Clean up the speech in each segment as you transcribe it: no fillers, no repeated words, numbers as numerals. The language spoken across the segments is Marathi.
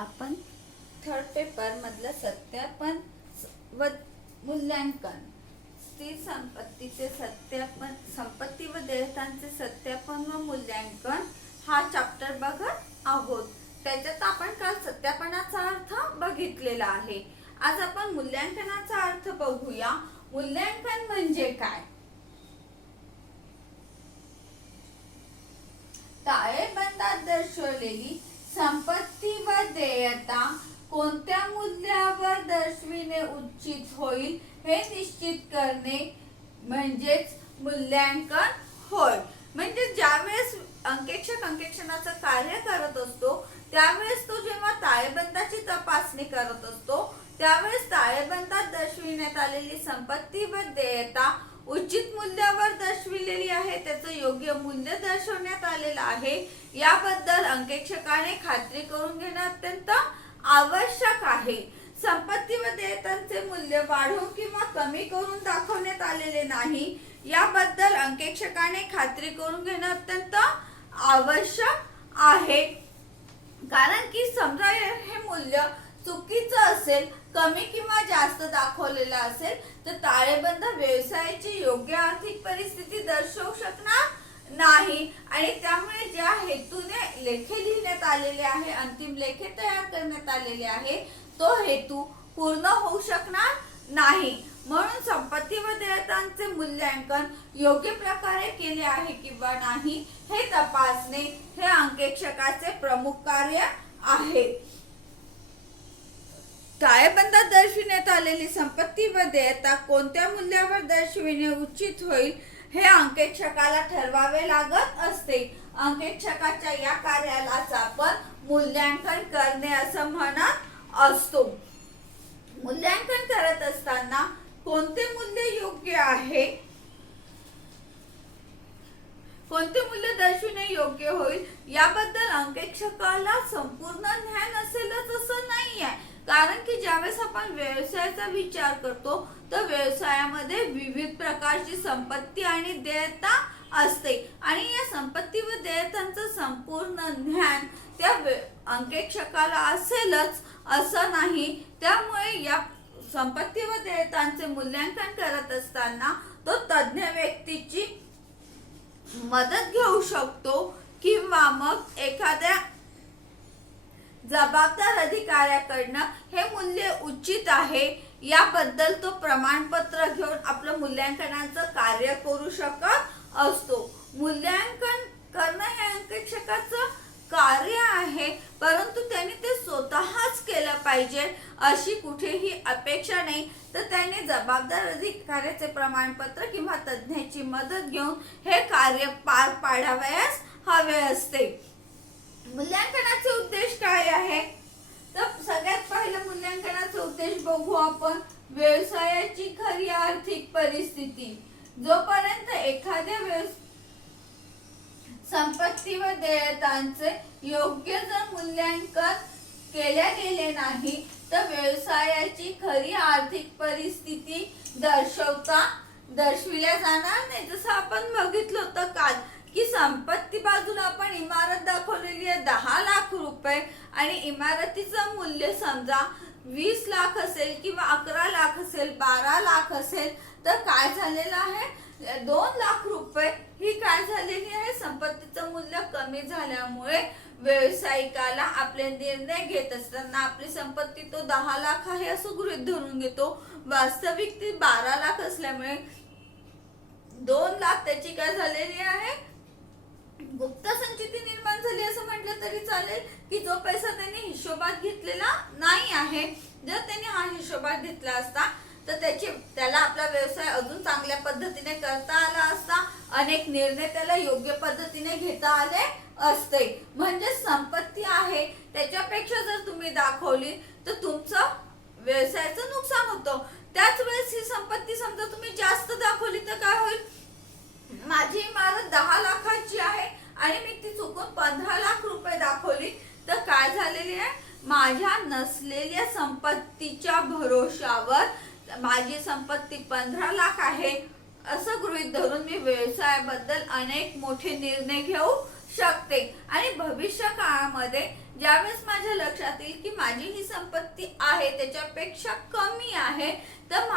आपण थर्ड पेपर मधलं सत्यापन व मूल्यांकन, स्थिर संपत्तीचे सत्यापन, संपत्ती व देयतांचे सत्यापन व मूल्यांकन हा चॅप्टर बघत आहोत। त्याच्यात आपण काल सत्यापनाचा अर्थ बघितलेला आहे। आज आपण मूल्यांकनाचा अर्थ बघूया। मूल्यांकन म्हणजे काय? ताळेबंदात दर्शवलेली संपत्ती व देयता कोणत्या मूल्यावर दर्शविणे उचित होईल हे निश्चित करणे म्हणजेच मूल्यांकन होय। म्हणजे ज्यावेळेस अंकेक्षक अंकेक्षणाचं कार्य करत असतो त्यावेळेस तो जेव्हा ताळेबंदाची तपासणी करत असतो त्यावेळेस ताळेबंदात दर्शविण्यात आलेली संपत्ती व देयता उचित मूल्यावर दर्शविलेली आहे, त्याचं योग्य मूल्य दर्शवण्यात आलेलं आहे याबद्दल अंकेक्षकाने खात्री करून घेणे अत्यंत आवश्यक आहे। संपत्ती व देयतांचे मूल्य वाढवून किंवा कमी करून दाखवण्यात आलेले नाही याबद्दल अंकेक्षकाने खात्री करून घेणे अत्यंत आवश्यक आहे। कारण की समजा हे मूल्य चुकीचं असेल, कमी किंवा जास्त दाखवलेलं असेल तर ताळेबंद व्यवसायाची योग्य आर्थिक परिस्थिती दर्शवू शकणार नाही आणि त्यामुळे ज्या हेतूने लेखे लिहिण्यात आलेले आहे, अंतिम लेखे तयार करण्यात आलेले आहे, तो हेतू पूर्ण होऊ शकणार नाही। म्हणून संपत्ती व देयतांचे मूल्यांकन योग्य प्रकारे केले आहे किंवा नाही हे तपासणे हे अंकेक्षकाचे प्रमुख कार्य आहे। ताळेबंदात दर्शविण्यात आलेली संपत्ती व देयता कोणत्या मूल्यावर दर्शविणे उचित होईल हे अंकेक्षकाला ठरवावे लागत असते। अंकेक्षकाच्या या कार्यालाच आपण मूल्यांकन करणे असं म्हणत असतो। मूल्यांकन करत असताना कोणते मूल्य योग्य आहे, कोणते मूल्य दर्शविणे योग्य होईल याबद्दल अंकेक्षकाला संपूर्ण ज्ञान असेलच असं नाही आहे। कारण की ज्यावेळेस आपण व्यवसायाचा विचार करतो तर व्यवसायामध्ये विविध प्रकारची संपत्ती आणि देयता असते आणि या संपत्ती व देयतांचं संपूर्ण ज्ञान त्या अंकेक्षकाला असेलच असं नाही। त्यामुळे या संपत्ती व देयतांचे मूल्यांकन करत असताना तो तज्ञ व्यक्तीची मदत घेऊ शकतो किंवा मग एखाद्या जबाबदार अधिकाऱ्याकडनं हे मूल्य उचित आहे याबद्दल तो प्रमाणपत्र घेऊन आपलं मूल्यांकनाचं कार्य करू शकत असतो। मूल्यांकन करणं हे अंकेक्षकाचं कार्य आहे, परंतु त्यांनी ते स्वतःच केलं पाहिजे अशी कुठेही अपेक्षा नाही, तर त्यांनी जबाबदार अधिकाऱ्याचे प्रमाणपत्र किंवा तज्ञाची मदत घेऊन हे कार्य पार पाडावयास हवे असते। मूल्यांकनाचे उद्देश काय आहे तर सगळ्यात पहिलं मूल्यांकनाचा उद्देश बघू आपण। व्यवसायाची खरी आर्थिक परिस्थिती। जोपर्यंत एखाद्या संपत्ती व देयतांचे योग्य जर मूल्यांकन केले गेले नाही तर व्यवसायाची खरी आर्थिक परिस्थिती दर्शविल्या जाणार नाही। जसं आपण बघितलं होतं काल की संपत्ती बाजूला आपण इमारत दाखवलेली आहे 10 लाख रुपये आणि इमारतीचं मूल्य समजा 20 लाख असेल किंवा 11 लाख असेल, 12 लाख असेल तर काय झालेलं आहे 2 लाख रुपये ही काय झालेली आहे संपत्तीचं मूल्य कमी झाल्यामुळे व्यावसायिकाला आपले निर्णय घेत असताना आपली संपत्ती तो 10 लाख आहे असं गृहीत धरून घेतो, वास्तविक ती 12 लाख असल्यामुळे 2 लाख त्याची काय झालेली आहे गुप्त संचिती निर्माण झाली असं म्हटलं तरी चालेल की जो पैसा त्यांनी हिशोबात घेतलेला नाही आहे। जर त्यांनी हा हिशोबात घेतला असता तर त्याला आपला व्यवसाय अजून चांगल्या पद्धतीने करता आला असता, अनेक निर्णय त्याला योग्य पद्धतीने घेता आले असते। म्हणजे संपत्ती आहे त्याच्यापेक्षा जर तुम्ही दाखवली तर तुमचं व्यवसायाचं नुकसान होतं। त्याच वेळेस ही संपत्ती समजा तुम्ही जास्त दाखवली तर काय होईल, माझी इमारत 10 लाखाची आहे आणि मी ती चुकून 15 लाख रुपये दाखवली तर काय झालेली आहे माझ्या नसलेल्या संपत्तीच्या भरोशावर माझी संपत्ती 15 लाख आहे असं गृहीत धरून मी व्यवसायाबद्दल अनेक मोठे निर्णय घेऊ शकते आणि भविष्य काळामध्ये ज्यावेळेस माझ्या लक्षात येईल की माझी ही संपत्ती आहे त्याच्यापेक्षा कमी आहे, तर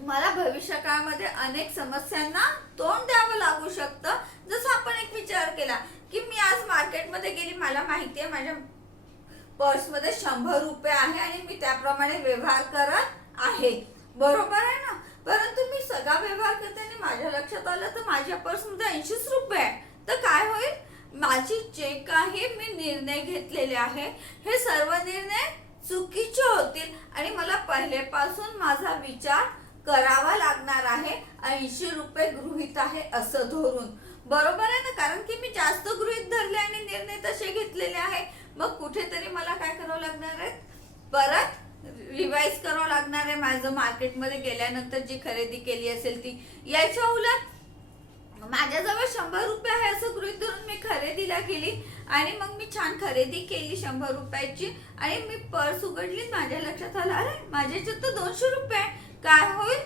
मला भविष्य काळामध्ये अनेक समस्यांना तोंड द्यावं लागू शकतं. जसं आपण एक विचार केला की मी आज मार्केटमध्ये गेली, मला माहिती आहे माझ्या पर्समध्ये 100 रुपये आहे आणि मी त्याप्रमाणे व्यवहार करत आहे, बरोबर आहे ना. परंतु मी सगळा व्यवहार करते आणि माझ्या लक्षात आलं तर माझ्या पर्समध्ये 80 रुपये आहे, तर काय होईल, माझी जे काही मी निर्णय घेतलेले आहे हे सर्व निर्णय चुकीचे होतील आणि मला पहिलेपासून माझा विचार करावा लागणार आहे. 80 रुपये गृहीत आहे असं धरून, बरोबर आहे ना. कारण की मी जास्त गृहीत धरले आणि निर्णय तसे घेतलेले आहे. मग कुठेतरी मला काय करावं लागणार आहे, परत रिवाइज करावं लागणार आहे माझं मार्केटमध्ये गेल्यानंतर जी खरेदी केली असेल ती. याच्या उलट माझ्याजवळ 100 रुपये आहे असं गृहीत धरून मी खरेदीला गेली आणि मग मी छान खरेदी केली 100 रुपयाची आणि मी पर्स उघडली, माझ्या लक्षात आलं अरे माझ्याच्यात तर 200 रुपये आहे. काय होईल,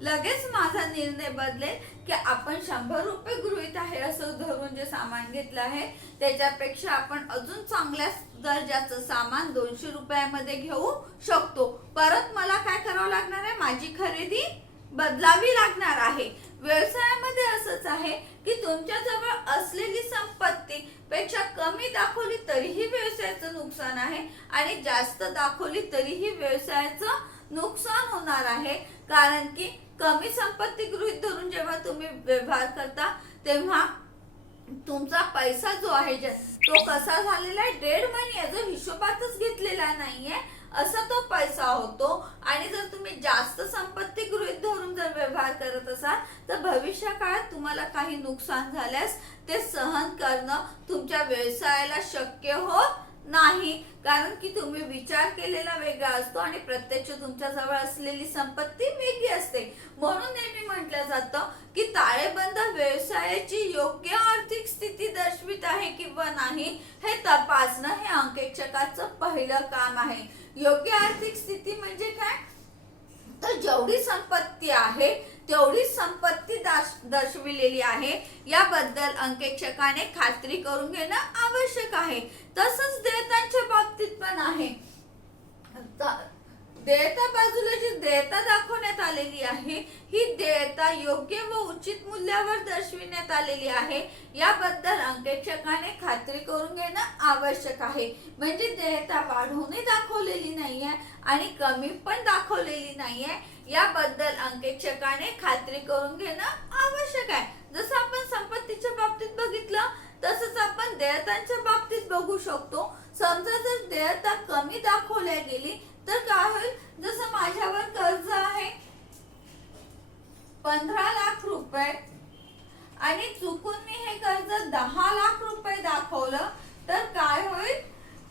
लगेच माझा निर्णय बदलेल की आपण 100 रुपये गृहीत आहे असं धरून जे सामान घेतलं आहे त्याच्यापेक्षा आपण अजून चांगल्या दर्जाचं सामान 200 रुपयामध्ये घेऊ शकतो. परत मला काय करावं लागणार आहे, माझी खरेदी बदलावी लागणार आहे. व्यवसायामध्ये असंच आहे की तुमच्याजवळ असलेली संपत्ती पेक्षा कमी दाखवली तरीही व्यवसायाचं नुकसान आहे आणि जास्त दाखवली तरीही व्यवसायाचं नुकसान होणार आहे. कारण की कमी संपत्ती गृहीत धरून जेव्हा तुम्ही व्यवहार करता तेव्हा तुमचा पैसा जो आहे तो कसा झालेला आहे, डेड मनी आहे, जो हिशोबातच घेतलेला नाहीये असा तो पैसा होतो. आणि जर तुम्ही जास्त संपत्ती गृहीत धरून जर व्यवहार करत असाल तर भविष्य काळात तुम्हाला काही नुकसान झाल्यास ते सहन करणं तुमच्या व्यवसायाला शक्य होत नाही. कारण की तुम्ही विचार केलेला वेगळा असतो आणि प्रत्यक्ष तुमच्या जवळ असलेली संपत्ती वेगळी असते. म्हणून नेहमी म्हटलं जातं की ताळेबंद व्यवसायाची योग्य आर्थिक स्थिती दर्शवित आहे किंवा नाही हे तपासणं हे अंकेक्षकाचं पहिलं काम आहे. योग्य आर्थिक स्थिती म्हणजे काय, तर जेवढी संपत्ती आहे तेवढी संपत्ती दर्शविलेली आहे याबद्दल अंकेक्षकाने खात्री करून घेणं आवश्यक आहे. तसंच देयतांच्या बाबतीत पण आहे. देयता बाजूला जी देयता दाखवण्यात आलेली आहे ही देयता योग्य व उचित मूल्यावर दर्शविण्यात आलेली आहे याबद्दल अंकेक्षकाने खात्री करून घेणं आवश्यक आहे. म्हणजे देयता वाढवूनही दाखवलेली नाहीये आणि कमी पण दाखवलेली नाहीये याबद्दल अंकेक्षकाने खात्री करून घेणं आवश्यक आहे. जसं आपण संपत्तीच्या बाबतीत बघितलं तसंच आपण देयतांच्या बाबतीत बघू शकतो. समजा जर देयता कमी दाखवल्या गेली तर काय होईल, जसं माझ्यावर कर्ज आहे 15 लाख रुपये आणि चुकून मी हे कर्ज 10 लाख रुपये दाखवलं तर काय होईल,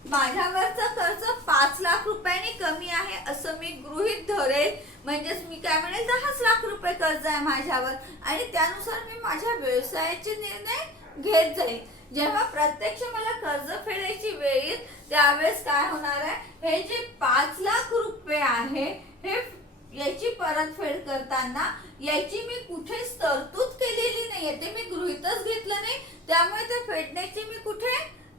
माझ्यावरचं कर्ज 5 लाख रुपयांनी कमी आहे असं मी गृहीत धरेल. म्हणजेच मी काय म्हणेल 10 लाख रुपये कर्ज आहे माझ्यावर आणि त्यानुसार मी माझ्या व्यवसायाचे निर्णय घेत जाईल. जेव्हा प्रत्यक्ष मला कर्ज फेडायची वेळ येईल त्यावेळेस काय होणार आहे, हे जे 5 लाख रुपये आहे हे याची परतफेड करताना याची मी कुठेच तरतूद केलेली नाहीये, ते मी गृहीतच घेतलं नाही, त्यामुळे ते फेडण्याची मी कुठे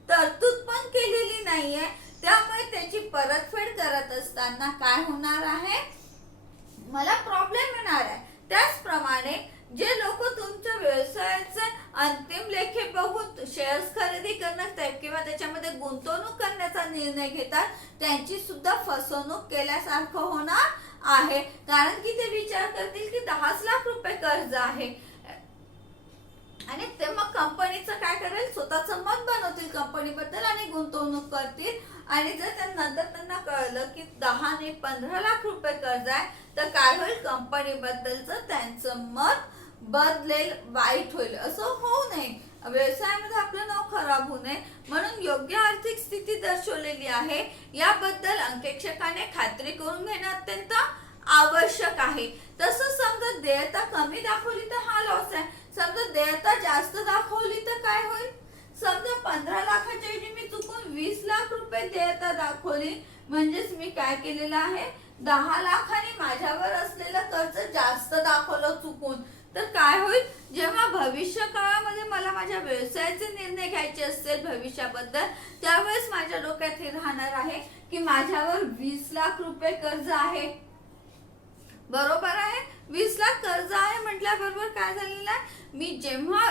तरतूद पण केलेली नाहीये. त्यामुळे त्याची परतफेड करत असताना काय होणार आहे, मला प्रॉब्लेम येणार आहे. त्याचप्रमाणे जे लोक तुमच्या व्यवसायाचे अंतिम लेखे बघून शेअर्स खरेदी करणं किंवा त्याच्यामध्ये गुंतवणूक करण्याचा निर्णय घेतात त्यांची सुद्धा फसवणूक केल्यासारखं होणार आहे. कारण की ते विचार करतील की 10 लाख रुपये कर्ज आहे आणि ते मग कंपनीचं काय करेल, स्वतःचं मत बनवतील कंपनीबद्दल आणि गुंतवणूक करतील. आणि जर त्यानंतर त्यांना कळलं की 10 नाही 15 लाख रुपये कर्ज आहे तर काय होईल, कंपनीबद्दलचं त्यांचं मत बदलेल, वाईट होईल. असं होऊ नये, व्यवसायामध्ये आपलं नाव खराब होऊ नये म्हणून योग्य आर्थिक स्थिती दर्शवलेली आहे याबद्दल अंकेक्षकाने खात्री करून घेणं अत्यंत आवश्यक आहे. तसंच समजा देयता कमी दाखवली तर हा लॉस आहे, समजा देयता जास्त दाखवली तर काय होईल, समजा 15 लाखाच्या ऐवजी मी चुकून 20 लाख रुपये देयता दाखवली म्हणजेच मी काय केलेलं आहे, 10 लाखांनी माझ्यावर असलेलं कर्ज जास्त दाखवलं चुकून, तर काय होईल, जेव्हा भविष्य काळामध्ये मला माझ्या व्यवसायाचे निर्णय घ्यायचे असतील भविष्याबद्दल, त्यावेळेस माझ्या डोक्यात हे राहणार आहे की माझ्यावर 20 लाख रुपये कर्ज आहे. बरोबर आहे, 20 लाख कर्ज आहे म्हटल्याबरोबर काय झालेलं आहे, मी जेव्हा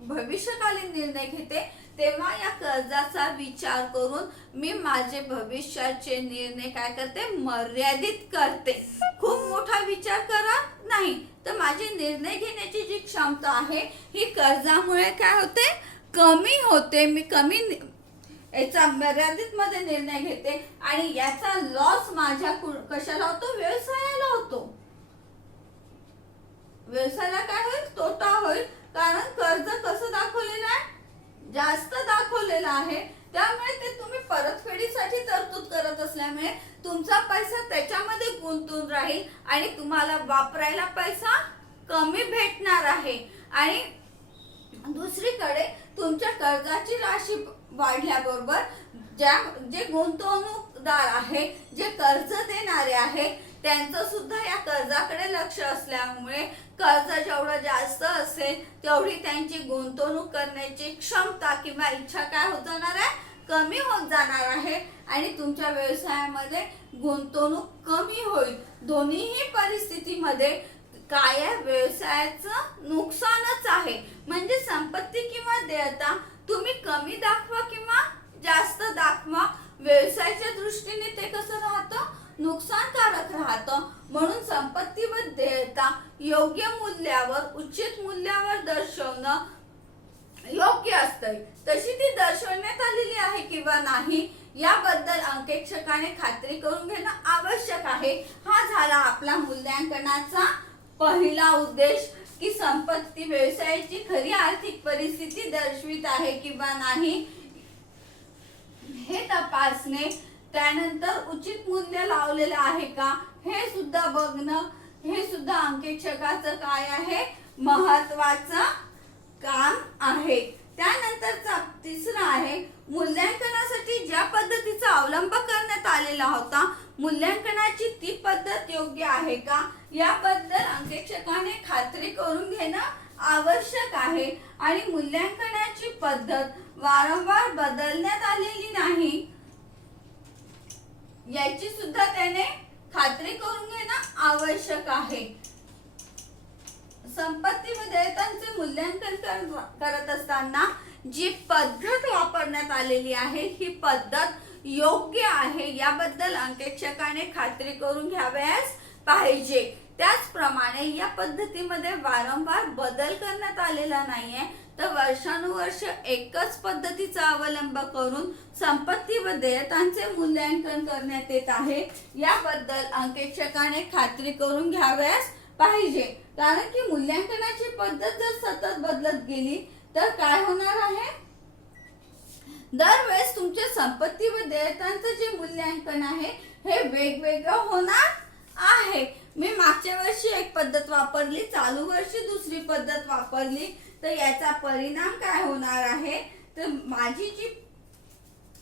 भविष्यकालीन निर्णय घेते तेव्हा या कर्जाचा विचार करून मी माझे भविष्याचे निर्णय काय करते, मर्यादित करते. खूप मोठा विचार करत नाही, तर माझी निर्णय घेण्याची जी क्षमता आहे ही कर्जामुळे काय होते, कमी होते. मी कमी याचा मर्यादित मध्ये निर्णय घेते आणि याचा लॉस माझ्या कशाला होतो, व्यवसायाला होतो. व्यवसायाला काय होईल, तोटा होईल. कारण कर्ज कसं दाखवलेलं आहे, जास्त दाखवलेलं आहे. त्यामुळे ते तुम्ही परतफेडीसाठी तरतूद करत असल्यामुळे तुमचा पैसा त्याच्यामध्ये गुंतून राहील आणि तुम्हाला वापरायला पैसा कमी भेटणार आहे. आणि दुसरीकडे तुमच्या कर्जाची राशी वाढल्याबरोबर जे गुंतवणूकदार आहे, जे कर्ज देणारे आहे, त्यांचं सुद्धा या कर्जाकडे लक्ष असल्यामुळे कर्ज जेवढं जास्त असेल तेवढी त्यांची गुंतवणूक करण्याची क्षमता किंवा इच्छा काय होत जाणार आहे, कमी होत जाणार आहे आणि तुमच्या व्यवसायामध्ये गुंतवणूक कमी होईल. दोन्हीही परिस्थितीमध्ये काय आहे, व्यवसायाचं नुकसानच आहे. म्हणजे संपत्ती किंवा देयता तुम्ही कमी दाखवा किंवा जास्त दाखवा, व्यवसायाच्या दृष्टीने ते कसं राहतं, नुकसानकारक राहतं. म्हणून संपत्ती व देयता योग्य मूल्यावर, उचित मूल्यावर दर्शवणं योग्य असतं. तशी ती दर्शवण्यात आलेली आहे किंवा नाही याबद्दल अंकेक्षकाने खात्री करून घेणं आवश्यक आहे. हा झाला आपला मूल्यांकनाचा पहिला उद्देश, की संपत्ती व्यवसायाची खरी आर्थिक परिस्थिती दर्शवित आहे किंवा नाही हे तपासणे. त्यानंतर उचित मूल्य लावलेलं आहे का हे सुद्धा बघणं, हे सुद्धा अंकेक्षकाचं काय आहे, महत्वाचं काम आहे. त्यानंतरचा तिसरा आहे, मूल्यांकनासाठी ज्या पद्धतीचा अवलंब करण्यात आलेला होता, मूल्यांकनाची ती पद्धत योग्य आहे का याबद्दल अंकेक्षकाने खात्री करून घेणं आवश्यक आहे. आणि मूल्यांकनाची पद्धत वारंवार बदलण्यात आलेली नाही याची सुद्धा त्याने खात्री करून घेणं आवश्यक आहे. संपत्ती व देयतांचे मूल्यांकन करत असताना जी पद्धत वापरण्यात आलेली आहे ही पद्धत योग्य आहे याबद्दल अंकेक्षकाने खात्री करून घ्यावयास पाहिजे. त्याचप्रमाणे या पद्धतीमध्ये वारंवार बदल करण्यात आलेला नाहीये, तर वर्षानुवर्ष एकच पद्धतीचा अवलंब करून संपत्ती व देयतांचे मूल्यांकन करण्यात येत आहे याबद्दल अंकेक्षकाने खात्री करून घ्यावयास पाहिजे. कारण की मूल्यांकनाची पद्धत जर सतत बदलत गेली तर काय होणार आहे, दरवेळेस तुमच्या संपत्ती व देयतांचे जे मूल्यांकन आहे हे वेगवेगळं होणार आहे. मी मागच्या वर्षी एक पद्धत वापरली, चालू वर्षी दुसरी पद्धत वापरली, तर याचा परिणाम काय होणार आहे, तर माझी जी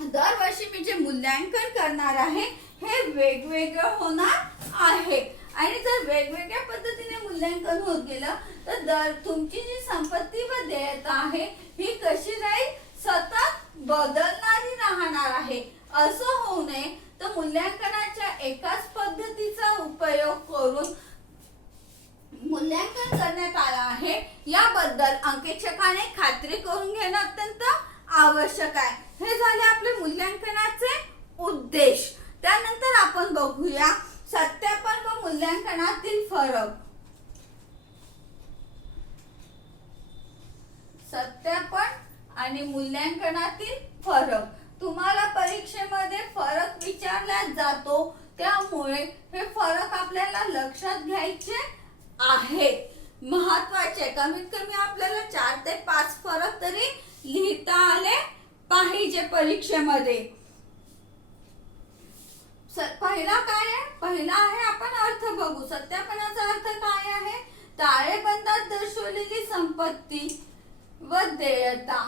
दरवर्षी मी जे मूल्यांकन करणार आहे हे वेगवेगळं होणार आहे. आणि जर वेगवेगळ्या पद्धतीने मूल्यांकन होत गेलं तर तुमची जी संपत्ती व देयता आहे ही कशी राहील, सतत बदलणारी राहणार आहे. असं होऊ नये, तर मूल्यांकनाच्या एकाच पद्धतीचा उपयोग करून मूल्यांकन करण्यात आलं आहे याबद्दल अंकेक्षकाने खात्री करून घेणं अत्यंत आवश्यक आहे. हे झाले आपले मूल्यांकनाचे उद्देश. त्यानंतर आपण बघूया सत्यापन व मूल्यांकनातील फरक. सत्यापन आणि मूल्यांकनातील फरक. तुम्हाला परीक्षेमध्ये फरक विचारला जातो, त्यामुळे हे फरक आपल्याला लक्षात घ्यायचे आहेत, महत्वाचे. कमीत कमी आपल्याला 4 ते 5 फरक तरी लिहिता आले पाहिजे परीक्षेमध्ये. पहिला काय आहे, पहिला आहे आपण अर्थ बघू. सत्यापनाचा अर्थ काय आहे, ताळेबंदात दर्शवलेली संपत्ती व देयता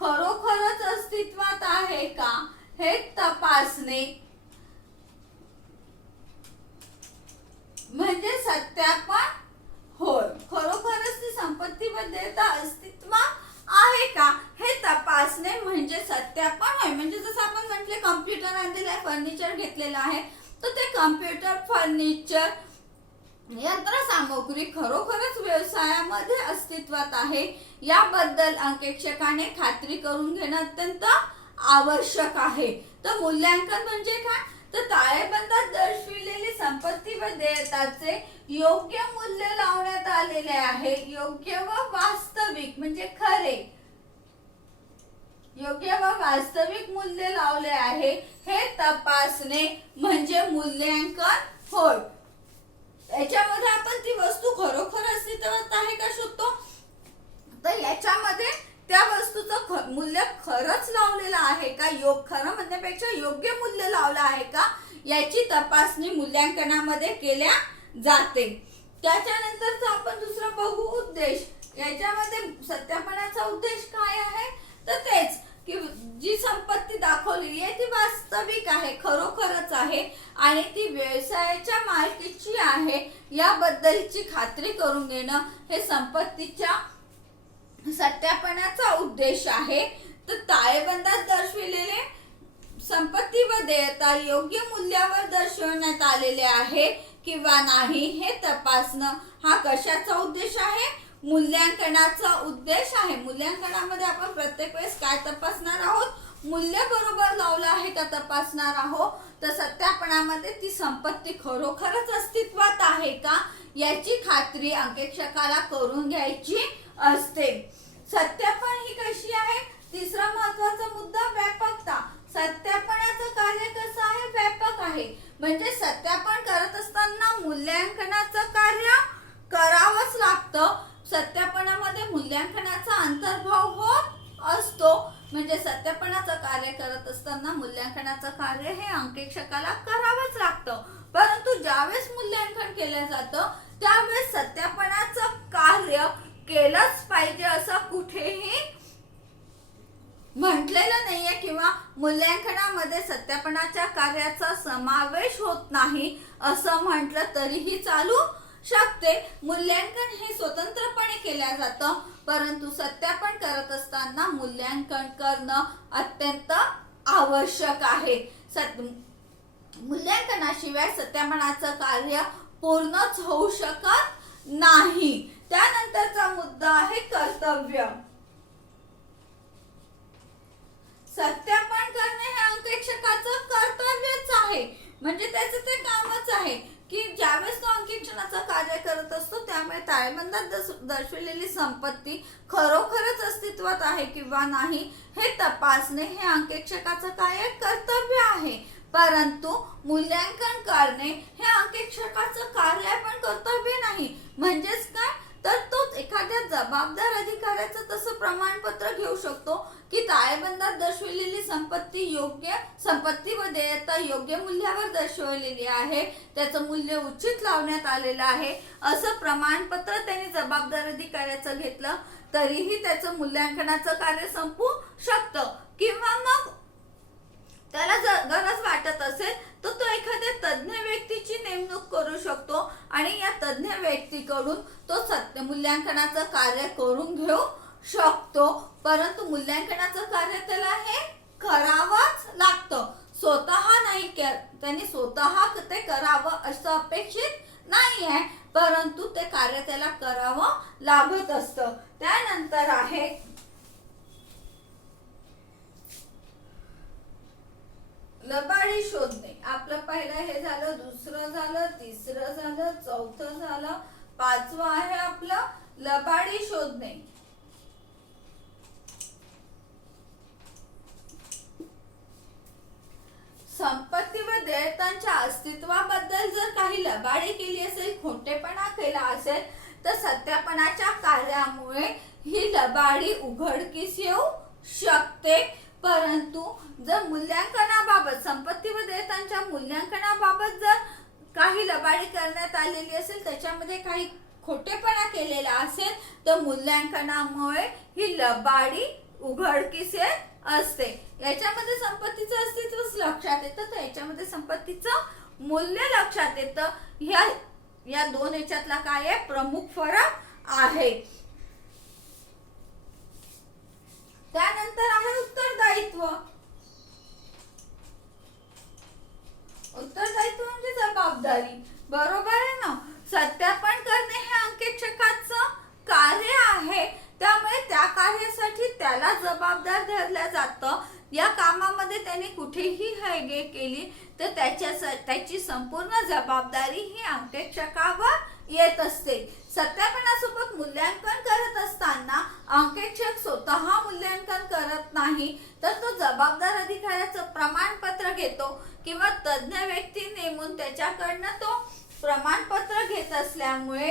खरोखरच अस्तित्वात आहे का हे तपासणे. सत्यापन होय. खरोखरच ती संपत्ती व देयता अस्तित्वात आहे का हे तपासणे म्हणजे सत्यापन होय. म्हणजे जसं आपण म्हटले कम्प्युटर आणलेला फर्निचर घेतलेलं आहे, तर ते कम्प्युटर फर्निचर यंत्रसामुग्री खरोखरच व्यवसायामध्ये अस्तित्वात आहे याबद्दल अंकेक्षकाने खात्री करून घेणं अत्यंत आवश्यक आहे. तर मूल्यांकन म्हणजे काय, तर ताळेबंदात दर्शविलेली संपत्ती व देयताचे योग्य मूल्य लावण्यात आलेले आहे. योग्य व वास्तविक म्हणजे खरे, योग्य व वास्तविक मूल्य लावले आहे हे तपासणे म्हणजे मूल्यांकन होय. याच्यामध्ये आपण ती वस्तू खरोखर अस्तित्वात आहे का शोधतो, तर याच्यामध्ये त्या वस्तूचं मूल्य खरंच लावलेलं आहे का, खरं म्हणण्यापेक्षा योग्य मूल्य लावलं आहे का याची तपासणी मूल्यांकनामध्ये केल्या जाते. त्याच्यानंतर आपण दुसरं बघू उद्देश. याच्यामध्ये सत्यापनाचा उद्देश काय आहे, तर तेच की जी संपत्ती दाखवलेली आहे ती वास्तविक आहे, खरोखरच आहे आणि ती व्यवसायाच्या मालकीची आहे याबद्दलची खात्री करून घेणं हे संपत्तीच्या सत्यापनाचा उद्देश आहे. तर ताळेबंदात दर्शविलेले संपत्ती व देयता योग्य मूल्यावर दर्शवण्यात आलेले आहे किंवा नाही हे तपासणं हा कशाचा उद्देश आहे, मूल्यांकनाचा उद्देश आहे. मूल्यांकनामध्ये आपण प्रत्येक वेळेस काय तपासणार आहोत, मूल्य बरोबर लावलं आहे का तपासणार आहोत. तर सत्यापनामध्ये ती संपत्ती खरोखरच अस्तित्वात आहे का याची खात्री अंकेक्षकाला करून घ्यायची असते. सत्यापन ही कशी आहे, तिसरा महत्वाचा मुद्दा व्यापकता. सत्यापनाचं कार्य कसं आहे, व्यापक आहे. म्हणजे सत्यापन करत असताना मूल्यांकनाचं कार्य करावंच लागतं. सत्यापनामध्ये मूल्यांकनाचा अंतर्भाव होत असतो. म्हणजे सत्यापनाचं कार्य करत असताना मूल्यांकनाचं कार्य हे अंकेक्षकाला करावंच लागतं. परंतु ज्यावेळेस मूल्यांकन केलं जातं त्यावेळेस सत्यापनाचं कार्य केलंच पाहिजे असं कुठेही म्हटलेलं नाहीये किंवा मूल्यांकनामध्ये सत्यापनाच्या कार्याचा समावेश होत नाही असं म्हटलं तरीही चालू शकते. मूल्यांकन हे स्वतंत्रपणे केलं जातं, परंतु सत्यापन करत असताना मूल्यांकन करणं अत्यंत आवश्यक आहे. मूल्यांकनाशिवाय सत्यापनाचं कार्य पूर्णच होऊ शकत नाही. त्यानंतरचा मुद्दा आहे कर्तव्य. सत्यापन करणे हे अंकेक्षकाचं कर्तव्यच आहे. म्हणजे त्याचं ते कामच आहे की ज्यावेळेस तो अंकेक्षणाचं कार्य करत असतो त्यामुळे ताळेबंदात दर्शवलेली संपत्ती खरोखरच अस्तित्वात आहे किंवा नाही हे तपासणे हे अंकेक्षकाचं काय कर्तव्य आहे. परंतु मूल्यांकन करणे हे अंकेक्षकाचं कार्य पण कर्तव्य नाही. म्हणजेच काय, तर तो एखाद्या जबाबदार अधिकाऱ्याचं तसं प्रमाणपत्र घेऊ शकतो की ताळेबंदात दर्शवलेली संपत्ती व देयता योग्य मूल्यावर दर्शवलेली आहे, त्याचं मूल्य उचित लावण्यात आलेलं आहे असं प्रमाणपत्र त्यांनी जबाबदार अधिकाऱ्याचं घेतलं तरीही त्याचं मूल्यांकनाचं कार्य संपू शकतं. किंवा मग त्याला जर गरज वाटत असेल तर तो एखाद्या तज्ञ व्यक्तीची नेमणूक करू शकतो आणि या तज्ञ व्यक्तीकडून तो मूल्यांकनाचं कार्य करून घेऊ शकतो. परंतु मूल्यांकनाचं कार्य त्याला हे करावंच लागतं, स्वतः नाही. त्यांनी स्वतः ते करावं असं अपेक्षित नाही आहे, परंतु ते कार्य त्याला करावं लागत असतं. त्यानंतर आहे लबाडी शोधणे. आपलं पहिलं हे झालं, दुसरं झालं, तिसरं झालं, चौथं झालं, पाचवं आहे आपलं लबाडी शोधणे. संपत्ती व देयतांच्या अस्तित्वाबद्दल जर काही लबाडी केली असेल, खोटेपणा केला असेल तर सत्यापनाच्या कार्यामुळे ही लबाडी उघडकीस येऊ शकते. परंतु जर मूल्यांकनाबाबत संपत्ती व देयतांच्या मूल्यांकनाबाबत जर काही लबाडी करण्यात आलेली असेल, त्याच्यामध्ये काही खोटेपणा केलेला असेल तर मूल्यांकनामुळे ही लबाडी उघडकीस येत असते. याच्यामध्ये संपत्तीचं अस्तित्व लक्षात येतं, तर याच्यामध्ये संपत्तीचं मूल्य लक्षात येतं. या दोन याच्यातला काय आहे, प्रमुख फरक आहे. त्यानंतर आहे उत्तरदायित्व. उत्तरदायित्व म्हणजे जबाबदारी, बरोबर आहे ना. सत्यापन करणे हे अंकेक्षकाचं कार्य आहे, त्यामुळे त्या कार्यासाठी त्याला जबाबदार धरलं जातं. या कामामध्ये त्याने कुठेही हयगय केली तर त्याची संपूर्ण जबाबदारी ही अंकेक्षकावर येत असते. सत्यापनासोबत मूल्यांकन करत असताना अंकेक्षक स्वतः मूल्यांकन करत नाही, तर तो जबाबदार अधिकाऱ्याचं प्रमाणपत्र घेतो किंवा तज्ञ व्यक्ती नेमून त्याच्याकडनं तो प्रमाणपत्र घेत असल्यामुळे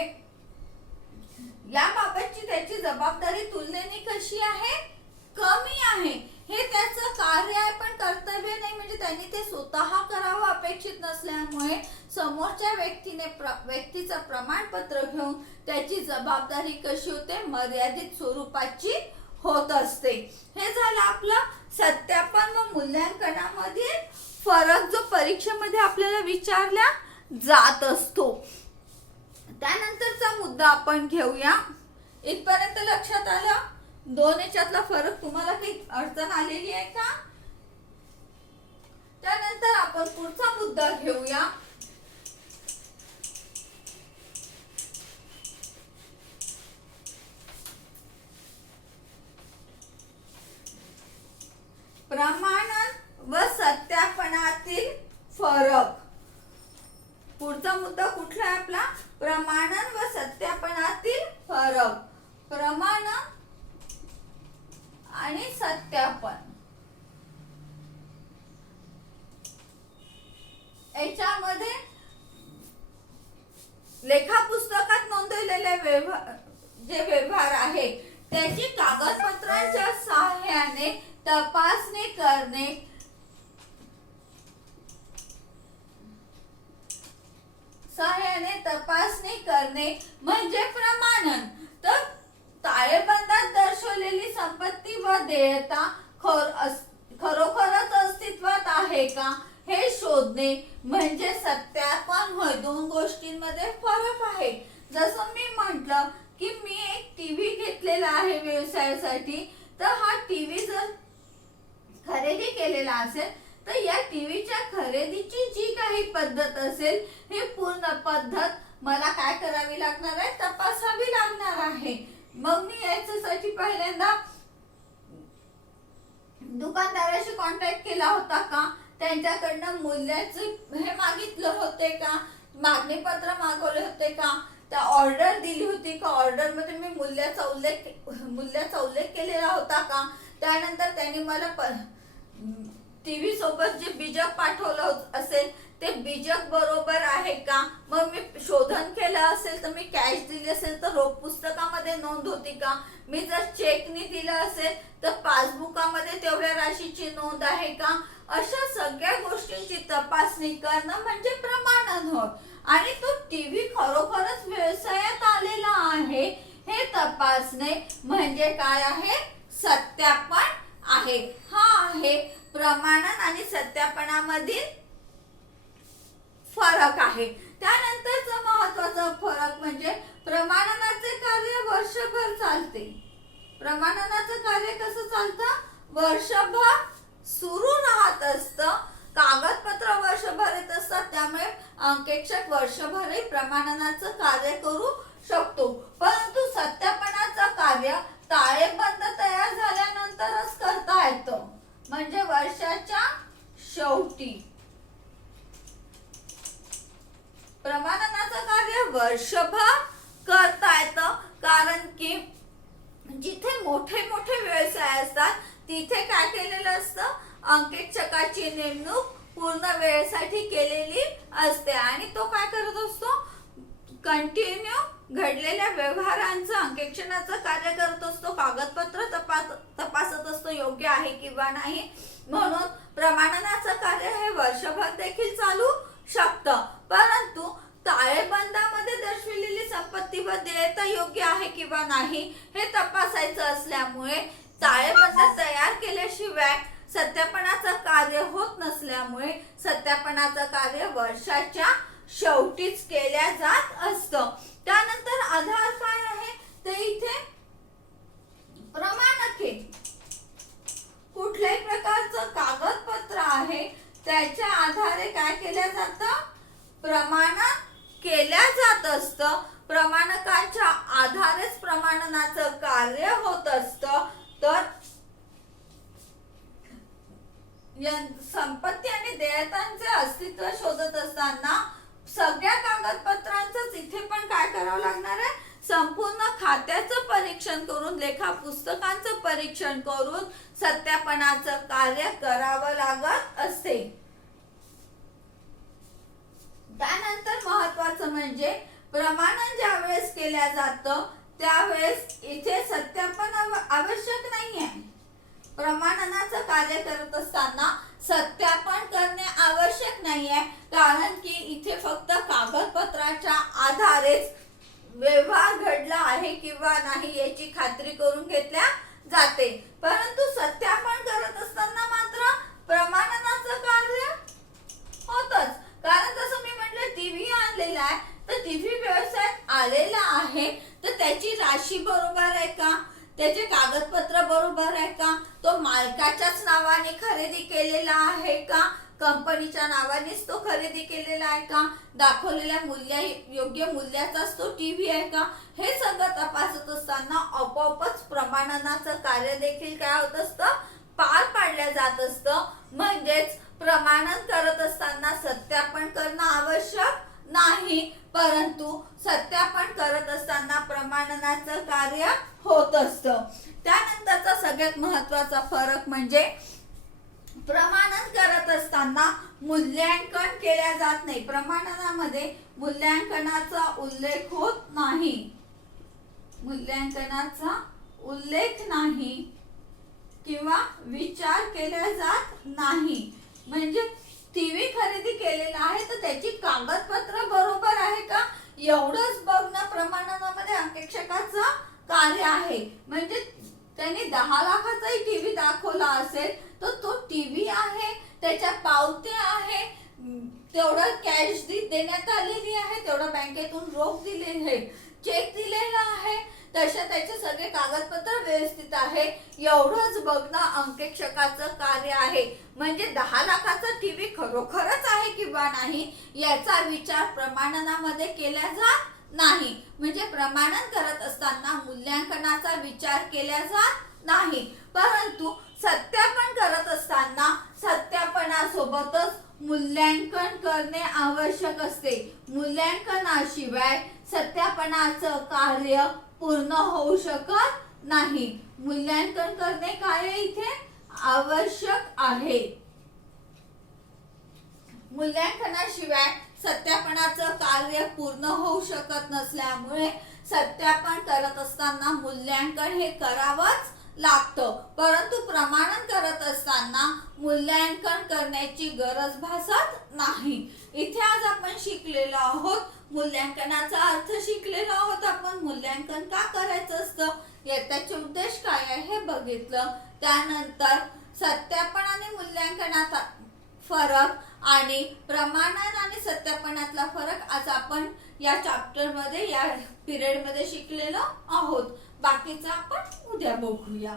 याबाबतची त्याची जबाबदारी तुलनेने कशी आहे, कमी आहे. हे त्याचं कार्य आहे पण कर्तव्य नाही, म्हणजे त्यांनी ते स्वतः करावं अपेक्षित नसल्यामुळे समोरच्या व्यक्तीचं प्रमाणपत्र घेऊन त्याची जबाबदारी कशी होते, मर्यादित स्वरूपाची होत असते. हे झालं आपलं सत्यापन व मूल्यांकनामध्ये फरक, जो परीक्षेमध्ये आपल्याला विचारला जात असतो. त्यानंतरचा मुद्दा आपण घेऊया. इथपर्यंत लक्षात आलं? दोन याच्यातला फरक तुम्हाला काही अडचण आलेली आहे का? त्यानंतर आपण पुढचा मुद्दा घेऊया. प्रमाणन व सत्यापनातील फरक. पुढचा मुद्दा कुठला आहे आपला? प्रमाणन व सत्यापनातील फरक. प्रमाणन आणि सत्यापन याच्यामध्ये लेखा पुस्तकात नोंदवलेले जे व्यवहार आहे त्याची कागदपत्रांच्या सहाय्याने तपासणी करणे म्हणजे प्रमाणन. तर ताळेबंदात दर्शवलेली संपत्ती व देयता खरोखरच अस्तित्वात आहे का हे शोधणे म्हणजे सत्यापन होय. दोन गोष्टींमध्ये फरक आहे. जसं मी म्हटलं की मी एक टीव्ही घेतलेला आहे व्यवसायासाठी, तर हा टीव्ही जर खरेदी केलेला असेल तर या टीव्हीच्या खरेदीची जी काही पद्धत असेल ही पूर्ण पद्धत मला काय करावी लागणार आहे, तपासावी लागणार आहे. मग मी याच्यासाठी पहिल्यांदा दुकानदाराशी कॉन्टॅक्ट केला होता का, त्यांच्याकडनं मूल्याचे हे मागितलं होते का, मागणी पत्र मागवले होते का, त्या ऑर्डर दिली होती का, ऑर्डर मध्ये मी मूल्याचा उल्लेख केलेला होता का. त्यानंतर त्यांनी मला टीव्ही सोबत जे बीजक पाठवलं असेल ते बीजक बरोबर आहे का. मग मी शोधन केलं असेल तर मी कॅश दिली असेल तर रोख पुस्तकामध्ये नोंद होती का. मी जर चेकनी दिलं असेल तर पासबुकामध्ये तेवढ्या राशीची नोंद आहे का. अशा सगळ्या गोष्टींची तपासणी करणं म्हणजे प्रमाणन होय. आणि तो टीव्ही खरोखरच व्यवसायात आलेला आहे हे तपासणे म्हणजे काय आहे, सत्यापन आहे. हा आहे प्रमाणन आणि सत्यापनामधील फरक आहे. त्यानंतरचा महत्वाचा फरक म्हणजे प्रमाणनाचे कार्य वर्षभर चालते. प्रमाणनाचं कार्य कसं चालतं, वर्षभर सुरू राहत असतं. कागदपत्र वर्षभर येत असतात, त्यामुळे अंकेक्षक वर्षभरही प्रमाणनाचं कार्य करू शकतो. परंतु सत्यापनाचं कार्य ताळेबंद तयार झाल्यानंतरच करता येतं, म्हणजे वर्षाच्या शेवटी. प्रमाणनाचं कार्य वर्षभर करता येतं, कारण की जिथे मोठे मोठे व्यवसाय असतात तिथे काय केलेलं असतं, अंकेक्षकाची नेमणूक पूर्ण वेळेसाठी केलेली असते आणि तो काय करत असतो, कंटिन्यू घडलेल्या व्यवहारांचं अंकेक्षणाचं कार्य करत असतो. कागदपत्र तपासत असतो योग्य आहे किंवा नाही. म्हणून प्रमाणनाचं कार्य हे वर्षभर देखील चालू शकतं. परंतु ताळेबंदामध्ये दर्शविलेली संपत्ती व देयता योग्य आहे किंवा नाही हे तपासायचं असल्यामुळे ताळेबंद तयार केल्याशिवाय सत्यापनाचं कार्य होत नसल्यामुळे सत्यापनाचं कार्य वर्षाच्या शेवटीच केल्या जात असतं. त्यानंतर आधार काय आहे तर इथे प्रमाणके. कुठल्याही प्रकारचं कागदपत्र आहे त्याच्या आधारे काय केल्या जातं, प्रमाणन केल्या जात असतं. प्रमाणकाच्या आधारेच प्रमाणनाचं कार्य होत असतं. तर संपत्ती आणि देयतांचे अस्तित्व शोधत असताना सगळ्या कागदपत्रांचंच इथे पण काय करावं लागणार आहे, संपूर्ण खात्याचं परीक्षण करून, लेखा पुस्तकांचं परीक्षण करून सत्यापनाचं कार्य करावं लागत असते. त्यानंतर महत्वाचं म्हणजे प्रमाणन ज्या वेळेस केल्या जातं त्यावेळेस इथे सत्यापन आवश्यक नाहीये. प्रमाणनाचं कार्य करत असताना सत्यापन करणे आवश्यक नाहीये, कारण की इथे फक्त कागदपत्राच्या आधारेच व्यवहार घडला आहे किंवा नाही याची खात्री करून घेतल्या जाते. परंतु सत्यापन करत असताना मात्र प्रमाणनाचं कार्य होतच. कारण जसं मी म्हटलं टीव्ही आणलेला आहे तर टीव्ही व्यवसायात आलेला आहे तर त्याची राशी बरोबर आहे का, त्याचे कागदपत्र बरोबर आहे का, तो मालकाच्याच नावाने खरेदी केलेला आहे का, कंपनीच्या नावानेच तो खरेदी केलेला आहे का, दाखवलेल्या योग्य मूल्याचाच तो टीव्ही आहे का, हे सगळं तपासत असताना आपोआपच प्रमाणनाचं कार्य देखील काय होत असतं, पार पाडल्या जात असतं. म्हणजेच प्रमाणन करत असताना सत्यापन करणं आवश्यक नाही, परंतु सत्यापन करत असताना प्रमाणनाचं कार्य होत असतं. त्यानंतरचा सगळ्यात महत्वाचा फरक म्हणजे प्रमाणन करत असताना मूल्यांकन केल्या जात नाही. प्रमाणनामध्ये मूल्यांकनाचा उल्लेख होत नाही, मूल्यांकनाचा उल्लेख नाही किंवा विचार केला जात नाही. म्हणजे टीव्ही खरेदी केलेला आहे तर त्याची कागदपत्र बरोबर आहे का एवढंच बघणं प्रमाणनामध्ये अंकेक्षकाचं कार्य आहे. म्हणजे त्यांनी 10 लाखाचाही टीव्ही दाखवला असेल तर तो टीव्ही आहे, त्याच्या पावत्या आहे, तेवढं कॅश देण्यात आलेली आहे, तेवढं बँकेतून रोख दिलेली आहे, चेक दिलेला आहे, तशा त्याचे सगळे कागदपत्र व्यवस्थित आहे एवढंच बघणं अंकेक्षकाचं कार्य आहे. म्हणजे 10 लाखाचा टीव्ही खरोखरच आहे किंवा नाही याचा विचार प्रमाणनामध्ये केला जात नाही. म्हणजे प्रमाणन करत असताना मूल्यांकनाचा विचार केला जात नाही, परंतु सत्यापन करत असताना सत्यापनासोबतच मूल्यांकन करणे आवश्यक असते. मूल्यांकनाशिवाय सत्यापनाचं कार्य पूर्ण होऊ शकत नाही. मूल्यांकन करणे काय इथे आवश्यक आहे. मूल्यांकनाशिवाय सत्यापनाचं कार्य पूर्ण होऊ शकत नसल्यामुळे सत्यापन करत असताना मूल्यांकन हे करावंच लागतं. परंतु प्रमाणन करत असताना मूल्यांकन करण्याची गरज भासत नाही. इथे आज आपण शिकलेलो आहोत मूल्यांकनाचा अर्थ शिकलेलो आहोत आपण. मूल्यांकन का करायचं असतं, त्याचे उद्देश काय आहे हे बघितलं. त्यानंतर सत्यापन आणि मूल्यांकनाचा फरक आणि प्रमाणन आणि सत्यापनातला फरक आज आपण या चॅप्टर मध्ये, या पिरियड मध्ये शिकलेलो आहोत. बाकीचं आपण उद्या बघूया.